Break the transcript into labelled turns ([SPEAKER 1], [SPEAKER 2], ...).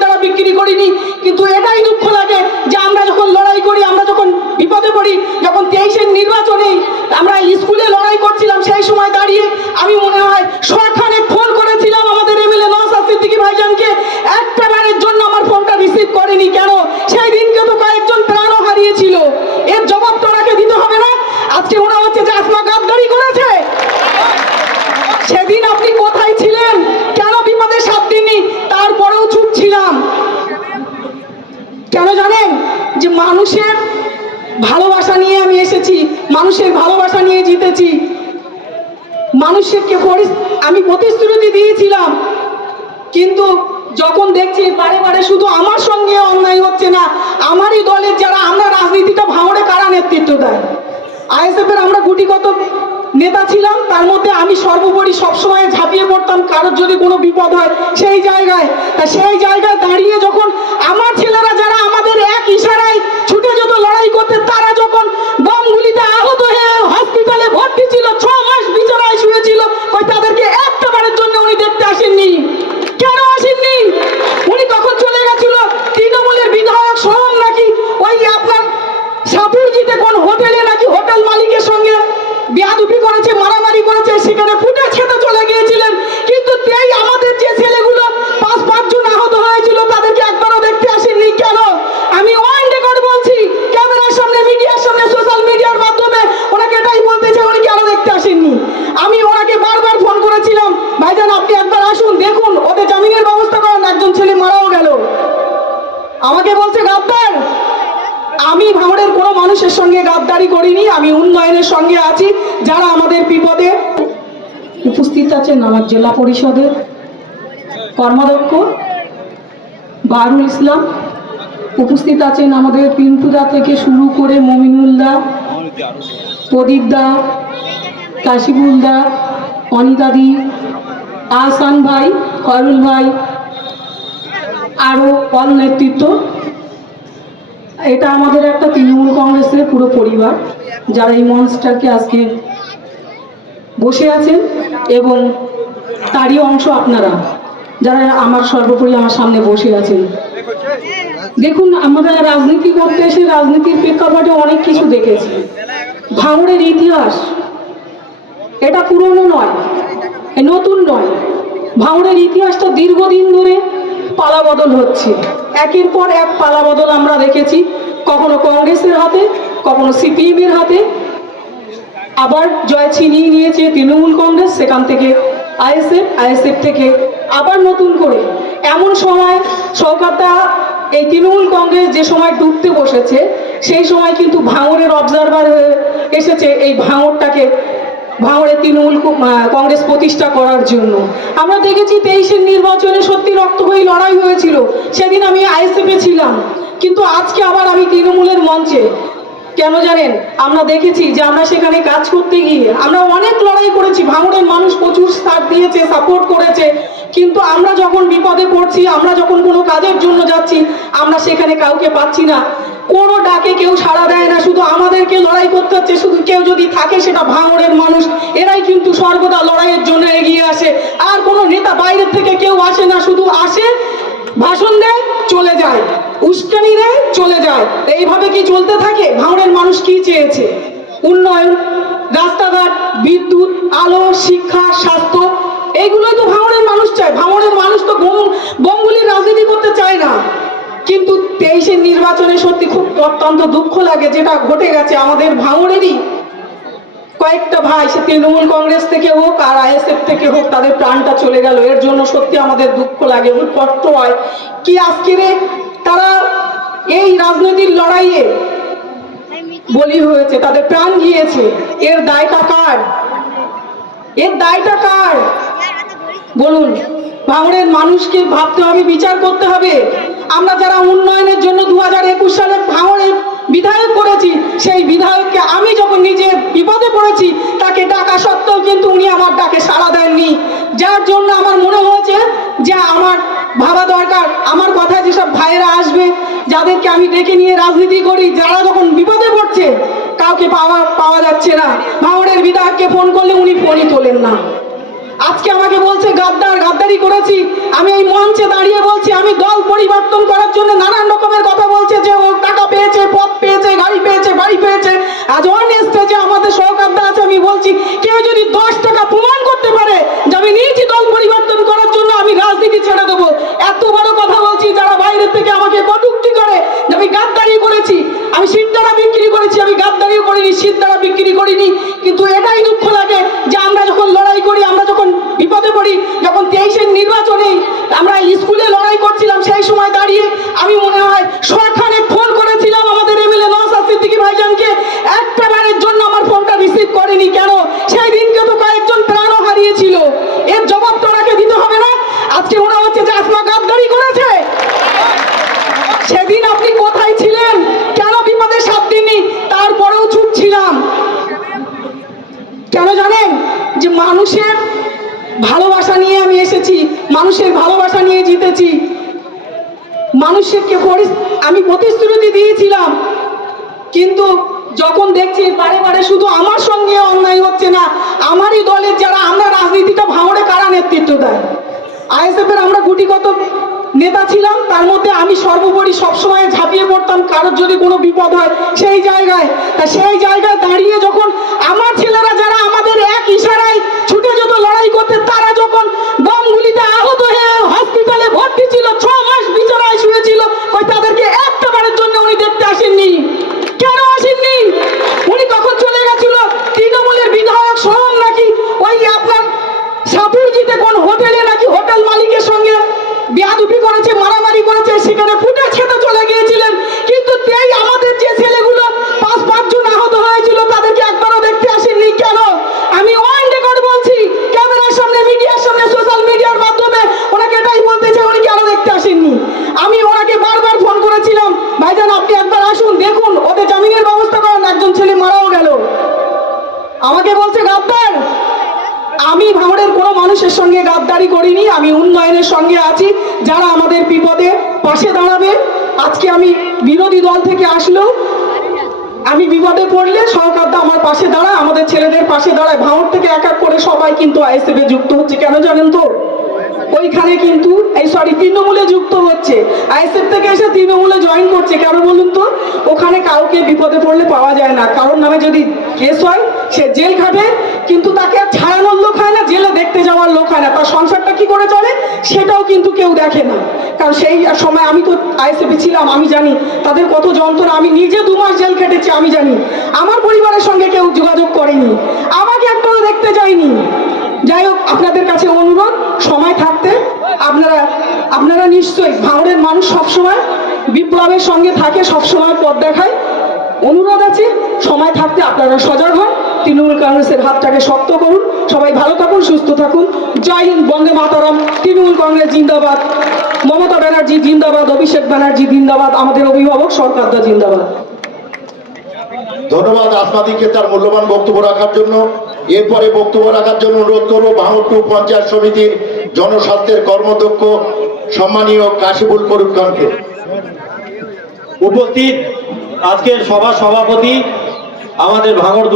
[SPEAKER 1] দ্বারা বিক্রি করিনি, কিন্তু এটাই দুঃখ লাগে যে আমরা যখন লড়াই করি, আমরা যখন বিপদে পড়ি, যখন তেইশের নির্বাচনে আমরা স্কুলে লড়াই করছিলাম, সেই সময় দাঁড়িয়ে আমি মনে হয় সরখানে ফোন করেছিলাম আমাদের এমএলএ নওসাদ সিদ্দিকী ভাইজানকে। একটা বারের জন্য আমার ফোনটা রিসিভ করেনি কেন? সেই দিনকে তো কয়েকজন প্রাণও হারিয়েছিল। এর জবাব তো ওনাকে দিতে হবে না। আজকে ওরা হচ্ছে যে আসমা গাদ্দারি করেছে। সেদিন আপনি কোথায় ছিলেন কেন বিপদে সাত দিনই তারপরেও চুপ ছিলাম কেন জানেন যে মানুষের ভালোবাসা নিয়ে আমি এসেছি, মানুষের ভালোবাসা নিয়ে জিতেছি। মানুষকে আমি প্রতিশ্রুতি দিয়েছিলাম, কিন্তু যখন দেখছি বারে বারে শুধু আমার সঙ্গে অন্যায় হচ্ছে না, আমারই দলের যারা, আমরা রাজনীতিটা ভাঙড়ে কারা নেতৃত্ব দেয়? আইএসএফ এর আমরা গুটিগত নেতা ছিলাম, তার মধ্যে আমি সর্বোপরি সবসময় ঝাঁপিয়ে পড়তাম, কারোর যদি কোনো বিপদ হয় সেই জায়গায়। তা সেই জায়গায় দাঁড়িয়ে যখন আমার ছেলেরা যারা আমাদের এক ইশারায় ছুটে যেত লড়াই করতে তারা যখন বমগুলিতে আহত হয়ে হসপিটালে ভর্তি ছিল ছ মাস বিছানায় শুয়েছিল ওই তাদেরকে একটা বারের জন্য উনি দেখতে আসেননি কেন আসেননি উনি তখন চলে গেছিল তৃণমূলের বিধায়ক সোহম নাকি ওই আপনার সাপুরজিতে কোন হোটেলে নাকি হোটেল মালিকের সঙ্গে বিয়াদুপি করেছে মারামারি করেছে সেখানে ফুটে ছেতে চলে গিয়েছিলেন কিন্তু এই আমাদের যে ছেলেগুলো পাঁচ পাঁচজন আহত হয়েছিল তাদেরকে একবারও দেখতে আসেননি কেন আমি ওয়ান রেকর্ড বলছি ক্যামেরার সামনে মিডিয়ার সামনে সোশ্যাল মিডিয়ার মাধ্যমে ওনাকে এটাই বলতে চাই উনি কেন দেখতে আসেননি আমি ওনাকে বারবার ফোন করেছিলাম ভাইজান আপনি একবার আসুন দেখুন ওদের জামিনের ব্যবস্থা করেন একজন ছেলে মারাও গেল আমাকে বলছে, গাদ্দার, আমি ভাঙড়ের কোনো মানুষের সঙ্গে গাদ্দারি করিনি, আমি উন্নয়নের সঙ্গে আছি, যারা আমাদের বিপদে উপস্থিত আছেন আমার জেলা পরিষদের কর্মাধ্যক্ষ বারুল ইসলাম, উপস্থিত আছেন আমাদের পিন্টুদা থেকে শুরু করে মমিনুলদা প্রদীপদা কাশিফুলদা অনিতাদি আহসান ভাই খয়রুল ভাই আরও অল নেতৃত্ব এটা আমাদের একটা তৃণমূল কংগ্রেসের পুরো পরিবার, যারা এই মঞ্চটাকে আজকে বসে আছেন এবং তারই অংশ আপনারা, যারা আমার সর্বোপরি আমার সামনে বসে আছেন। দেখুন আমরা রাজনীতি করতে এসে রাজনীতির প্রেক্ষাপটে অনেক কিছু দেখেছি। ভাঙড়ের ইতিহাস, এটা পুরনো নয় নতুন নয়। ভাঙড়ের ইতিহাসটা দীর্ঘদিন ধরে পালাবদল হচ্ছে। একের পর এক পালাবদল আমরা দেখেছি। কখনো কংগ্রেসের হাতে, কখনো সিপিএমের হাতে। আবার জয় ছিনিয়ে নিয়েছে তৃণমূল কংগ্রেস, সেখান থেকে আইএসএফ আইএসএফ থেকে আবার নতুন করে। এমন সময় সরকারটা এই তৃণমূল কংগ্রেস যে সময় ডুবতে বসেছে, সেই সময় কিন্তু ভাঙরের অবজারভার হয়ে এসেছে। এই ভাঙড়টাকে ভাঙড়ের তৃণমূল কংগ্রেস প্রতিষ্ঠা করার জন্য। আমরা দেখেছি তেইশের নির্বাচনে সত্যি রক্তক্ষয়ী লড়াই হয়েছিল। সেদিন আমি আইএসএফে ছিলাম। কিন্তু আজকে আবার আমি তৃণমূলের মঞ্চে। কেন জানেন? আমরা দেখেছি যে আমরা সেখানে কাজ করতে গিয়ে আমরা অনেক লড়াই করেছি। ভাঙড়ের মানুষ প্রচুর সাথ দিয়েছে সাপোর্ট করেছে। কিন্তু আমরা যখন বিপদে পড়ছি, আমরা যখন কোনো কাজের জন্য যাচ্ছি, আমরা সেখানে কাউকে পাচ্ছি না। কোনো ডাকে কেউ সাড়া দেয় না, শুধু আমাদেরকে লড়াই করতে হচ্ছে, শুধু কেউ যদি থাকে সেটা ভাঙড়ের মানুষ। এরাই কিন্তু সর্বদা লড়াইয়ের জন্য এগিয়ে আসে। আর কোনো নেতা বাইরের থেকে কেউ আসে না, শুধু আসে, ভাষণ দেয়, চলে যায়। উস্কানি দেয়, চলে যায়। এইভাবে কি চলতে থাকে? ভাঙড়ের মানুষ কি চেয়েছে? উন্নয়ন, রাস্তাঘাট, বিদ্যুৎ, আলো, শিক্ষা, স্বাস্থ্য, এইগুলোই তো ভাঙড়ের মানুষ চায়। ভাঙড়ের মানুষ তো বোম বোমগুলির রাজনীতি করতে চায় না। কিন্তু তেইশের নির্বাচনে সত্যি খুব অত্যন্ত দুঃখ লাগে যেটা ঘটে গেছে আমাদের ভাঙড়েরই। কয়েকটা ভাই, সে তৃণমূল কংগ্রেস থেকে হোক আর আইএসএফ থেকে হোক, তাদের প্রাণটা চলে গেল। এর জন্য সত্যি আমাদের দুঃখ লাগে খুব কষ্ট হয়। কি আজকে তারা এই রাজনৈতিক লড়াইয়ে বলি হয়েছে, তাদের প্রাণ গিয়েছে। এর দায়টা কার? এর দায়টা কার? বলুন, ভাঙড়ের মানুষকে ভাবতে হবে, বিচার করতে হবে। আমরা যারা উন্নয়নের জন্য দু হাজার একুশ সালে ভাঙড়ে বিধায়ক করেছি, সেই বিধায়ককে আমি যখন নিজে বিপদে পড়েছি, তাকে ডাকা সত্ত্বেও কিন্তু উনি আমার ডাকে সাড়া দেননি। যার জন্য আমার মনে হয়েছে যে আমার ভাবা দরকার। আমার কথায় যেসব ভাইয়েরা আসবে, যাদেরকে আমি ডেকে নিয়ে রাজনীতি করি, যারা যখন বিপদে পড়ছে, কাউকে পাওয়া পাওয়া যাচ্ছে না। ভাঙড়ের বিধায়ককে ফোন করলে উনি ফোনই তোলেন না। আজকে আমাকে বলছে, গাদ্দার, গাদ্দারি করেছি। আমি এই মঞ্চে দাঁড়িয়ে বলছি, আমি দল পরিবর্তন করার জন্য নানান রকমের কথা বলছে, যে ও টাকা পেয়েছে পথ পেয়েছে, গাড়ি পেয়েছে, বাড়ি পেয়েছে। আজ অন স্টেজে আমাদের সহকারদা আছে, আমি বলছি, কেউ যদি দশ টাকা প্রমাণ করতে পারে যে আমি নিয়েছি দল পরিবর্তন করার জন্য আমি রাজনীতি ছেড়ে দেবো এত বড় কথা বলছি যারা বাইরের থেকে আমাকে কটুক্তি করে যে আমি গাদ্দারি করেছি আমি সিদ্ধারা বিক্রি করেছি আমি গাদ্দারিও করিনি সিদ্ধারা বিক্রি করিনি কিন্তু এটাই দুঃখ লাগে যে আমরা যখন লড়াই করি আমরা যখন বিপদে পড়ি যখন তেইশের নির্বাচনে আমরা স্কুলে লড়াই করছিলাম সেই সময় দাঁড়িয়ে আমি মনে হয় সরকারে ফোন করেছিলাম আমাদের এমএলএ নওসাদ সিদ্দিকী ভাইজানকে একটা বারের জন্য আমার ফোনটা রিসিভ করেনি কেন সেই দিনকে তো কয়েকজন প্রাণও হারিয়েছিল এর জবাব তো ওনাকে দিতে হবে না আজকে মনে হচ্ছে যে আসমা গাদ্দারি করেছে সেদিন আপনি কোথায় ছিলেন কেন বিপদে সাত দিনই তারপরেও চুপ ছিলাম কেন জানেন যে মানুষের ভালোবাসা নিয়ে আমি এসেছি, মানুষের ভালোবাসা নিয়ে জিতেছি। মানুষকে আমি প্রতিশ্রুতি দিয়েছিলাম, কিন্তু যখন দেখছি বারে বারে শুধু আমার সঙ্গে অন্যায় হচ্ছে না, আমারই দলের যারা, আমরা রাজনীতিটা ভাঙড়ে কারা নেতৃত্ব দেয়? আইএসএফ এর আমরা গুটিগত নেতা ছিলাম, তার মধ্যে আমি সর্বোপরি সবসময় ঝাঁপিয়ে পড়তাম, কারোর যদি কোনো বিপদ হয় সেই জায়গায়। তা সেই জায়গায় দাঁড়িয়ে যখন আমার ছেলেরা যারা আমাদের এক ইশারায় ছুটে যেত লড়াই করতে তারা যখন বমগুলিতে আহত হয়ে হসপিটালে ভর্তি ছিল ছ মাস বিছানায় শুয়েছিল ওই তাদেরকে একটা বারের জন্য উনি দেখতে আসেননি কেন আসেননি উনি তখন চলে গেছিল তৃণমূলের বিধায়ক সোহম নাকি ওই আপনার সাপুরজিতে কোন হোটেলে নাকি হোটেল মালিকের সঙ্গে বিয়াদুপি করেছে মারামারি করেছে সেখানে ফুটে খেতে চলে গিয়েছিলেন কিন্তু তেই আমাদের যে ছেলেগুলো পাঁচ পাঁচজন আহত হয়েছিল তাদেরকে একবারও দেখতে আসেননি কেন আমি অন রেকর্ড বলছি ক্যামেরার সামনে মিডিয়ার সামনে সোশ্যাল মিডিয়ার মাধ্যমে ওনাকে এটাই বলতে চাই উনি কেন দেখতে আসেননি আমি ওনাকে বারবার ফোন করেছিলাম ভাইজান আপনি একবার আসুন দেখুন ওদের জামিনের ব্যবস্থা করেন একজন ছেলে মারাও গেল আমাকে বলছে গাদ্দার আমি ভাঙড়ের কোনো মানুষের সঙ্গে গাদ্দারি করিনি, আমি উন্নয়নের সঙ্গে আছি। যারা আমাদের বিপদে পাশে দাঁড়াবে, আজকে আমি বিরোধী দল থেকে আসলেও আমি বিপদে পড়লে সরকারদা আমার পাশে দাঁড়ায়, আমাদের ছেলেদের পাশে দাঁড়ায়। ভাঙড় থেকে এক এক করে সবাই কিন্তু আইএসএফ যুক্ত হচ্ছে। কেন জানেন তো? ওইখানে কিন্তু, এই সরি যুক্ত আইএসএফ থেকে এসে তৃণমূলে জয়েন করছে। কেন বলুন তো? ওখানে কাউকে বিপদে পড়লে পাওয়া যায় না। কারোর নামে যদি কেস হয়, সে জেল খাটে কিন্তু তাকে আর ছাড়ানোর লোক হয় না, জেলে দেখতে যাওয়ার লোক হয় না। তার সংসারটা কি করে চলে? সেটাও কিন্তু কেউ দেখে না। কারণ সেই সময় আমি তো আইএসএফে ছিলাম, আমি জানি তাদের কত যন্ত্রণা। আমি নিজে দু মাস জেল খেটেছি, আমি জানি। আমার পরিবারের সঙ্গে কেউ যোগাযোগ করেনি। আমাকে একটাও দেখতে যায়নি। যাই হোক, আপনাদের কাছে অনুরোধ, সময় থাকতে আপনারা আপনারা নিশ্চয়ই ভাঙড়ের মানুষ সবসময়, বিপ্লবের সঙ্গে থাকে, সবসময় পথ দেখায়। অনুরোধ আছে, সময় থাকতে আপনারা সজাগ হন, তৃণমূল কংগ্রেসের হাতটাকে শক্ত করুন, সবাই ভালো থাকুন, সুস্থ থাকুন। জয় হিন্দ, বন্দে মাতারাম, তৃণমূল কংগ্রেস জিন্দাবাদ। মমতা ব্যানার্জি জিন্দাবাদ, অভিষেক ব্যানার্জি জিন্দাবাদ, আমাদের অভিভাবক সরকারদা জিন্দাবাদ।
[SPEAKER 2] ধন্যবাদ আসমাদিকে তার মূল্যবান বক্তব্য রাখার জন্য। এরপরে বক্তব্য রাখার জন্য অনুরোধ করব মাহমুদপুর পঞ্চায়েত সমিতির জনস্বাস্থ্যের কর্মদক্ষ সম্মানীয় কাশিবুল করিম খানকে।
[SPEAKER 3] উপস্থিত আজকের সভা সভাপতি আমাদের ভাঙড়